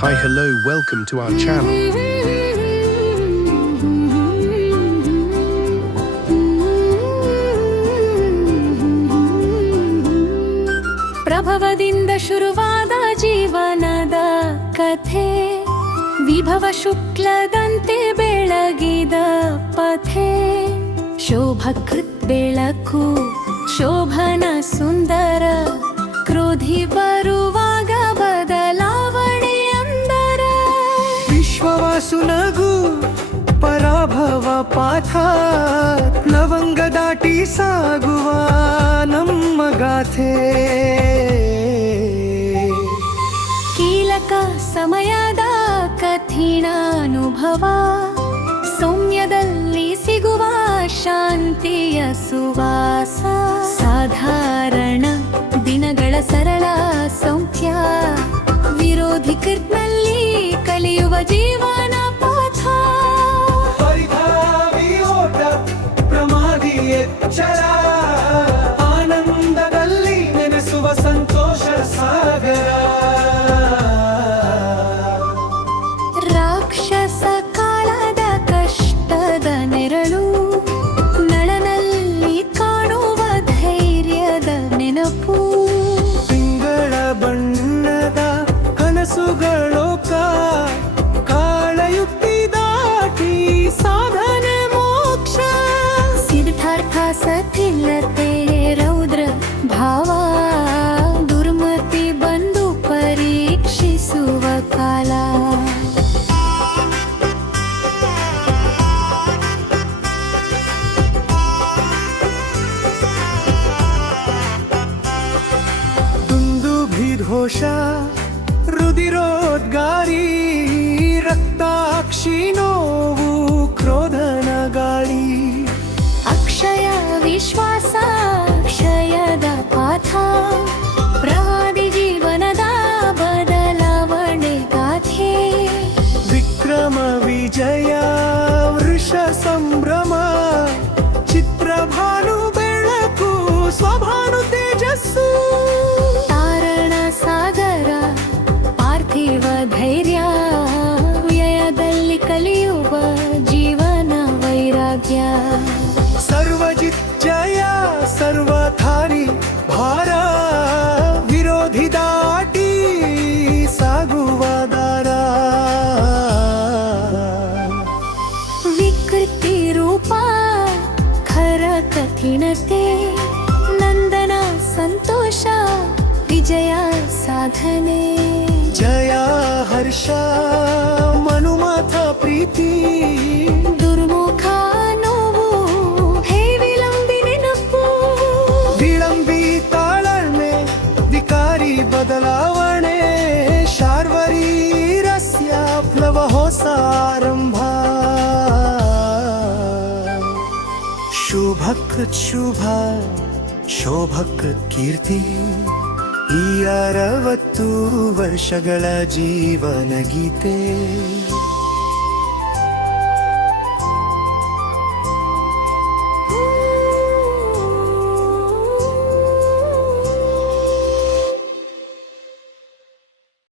Hi, hello, welcome to our channel. ಪ್ರಭವದಿಂದ ಶುರುವಾದ ಜೀವನದ ಕಥೆ, ವಿಭವ ಶುಕ್ಲದಂತೆ ಬೆಳಗಿದ ಪಥೆ. ಶೋಭಕೃತ್ ಬೆಳಕು, ಶೋಭನ ಸುಂದರ, ಕ್ರೋಧಿ ಬರುವಾಗ ಬದಲಾವಣೆ ಅಂದರ. ವಿಶ್ವವಾಸುನಗು ಪರಾಭವ ಪಾಠ, ಲವಂಗ ದಾಟಿ ಸಾಗುವ ನಮ್ಮ ಗಾಥೆ. ಕೀಲಕ ಸಮಯದ ಕಠಿಣ ಅನುಭವ, ಸೌಮ್ಯದಲ್ಲಿ ಸಿಗುವ ಶಾಂತಿಯ ಸುವಾಸ. ಸಾಧಾರಣ ದಿನಗಳ ಸರಳ ಸೌಖ್ಯ, ವಿರೋಧಿ ಕೃತ್ನಲ್ಲಿ ಕಲಿಯುವ ಜೀವನ ಪಾಠ. ಪರಿಧಾವಿ ಓಟ, ಪ್ರಮಾದಿ ಎಚ್ಚರ, ಆನಂದದಲ್ಲಿ ನೆನೆಸುವ ಸಂತೋಷ ಸಾಗರ. ರಾಕ್ಷಸ ಕಾಲದ ಕಷ್ಟದ ನೆರಳು, ನಳನಲ್ಲಿ ಕಾಣುವ ಧೈರ್ಯದ ನೆನಪು. ತಿಂಗಳ ಬಣ್ಣದ ಕನಸುಗಳೋಕ, ಕಾಳಯುಕ್ತಿ ದಾಟಿ ಸಾಧನೆ ಮೋಕ್ಷ. ಸಿದ್ಧಾರ್ಥ ಸತಿಲ್ಲತೆ ರೌದ್ರ ಭಾವ, ದುರ್ಮತಿ ಬಂದು ಪರೀಕ್ಷಿಸುವ ಕಾಲ. ಘೋಷ ರುದಿರೋದ್ಗಾರಿ, ರಕ್ತಾಕ್ಷಿ ನೋವು ಕ್ರೋಧನ ಗಾಳಿ. ಅಕ್ಷಯ ವಿಶ್ವಾಸ ಕ್ಷಯದ ಪಾಠ, ಪ್ರವಾದಿ ಜೀವನದ ಬದಲಾವಣೆ ಗಾಥೆ. ವಿಕ್ರಮ ವಿಜಯ ವೃಷ ಸಂಭ್ರಮ, ಚಿತ್ರಭಾನು ಬೆಳಕು ಸ್ವಭಾನು ತೇಜಸ್ಸು. ಸಾಗರ ಪಾರ್ಥಿವ ಧೈರ್ಯ, ವ್ಯಯದಲ್ಲಿ ಕಲಿಯುವ ಜೀವನ ವೈರಾಗ್ಯ. ಸರ್ವಜಿತ್ ಜಯ ಸರ್ವಧಾರಿ ಭಾರ, ವಿರೋಧಿ ದಾಟಿ ಸಾಗುವ ದಾರ. ವಿಕೃತಿ ರೂಪ ಖರ ಕಠಿಣತೆ, ನಂದನ ಸಂತೋಷ ವಿಜಯ ಸಾಧನೆ. ಜಯ ಹರ್ಷ ಮನುಮಥ ಪ್ರೀತಿ, ದುರ್ಮುಖ ನೋವು ಹೇ ವಿಳಂಬಿ ನೆನಪು. ವಿಳಂಬಿ ತಾಳ್ಮೆ ವಿಕಾರಿ ಬದಲಾವಣೆ, ಶಾರ್ವರೀರಸ್ಯ ಪ್ಲವ ಹೊಸ ಆರಂಭ. ಶುಭಕೃತ್ ಶುಭ ಶೋಭಕೃತ್ ಕೀರ್ತಿ, ಈ 60 ವರ್ಷಗಳ ಜೀವನ ಗೀತೆ.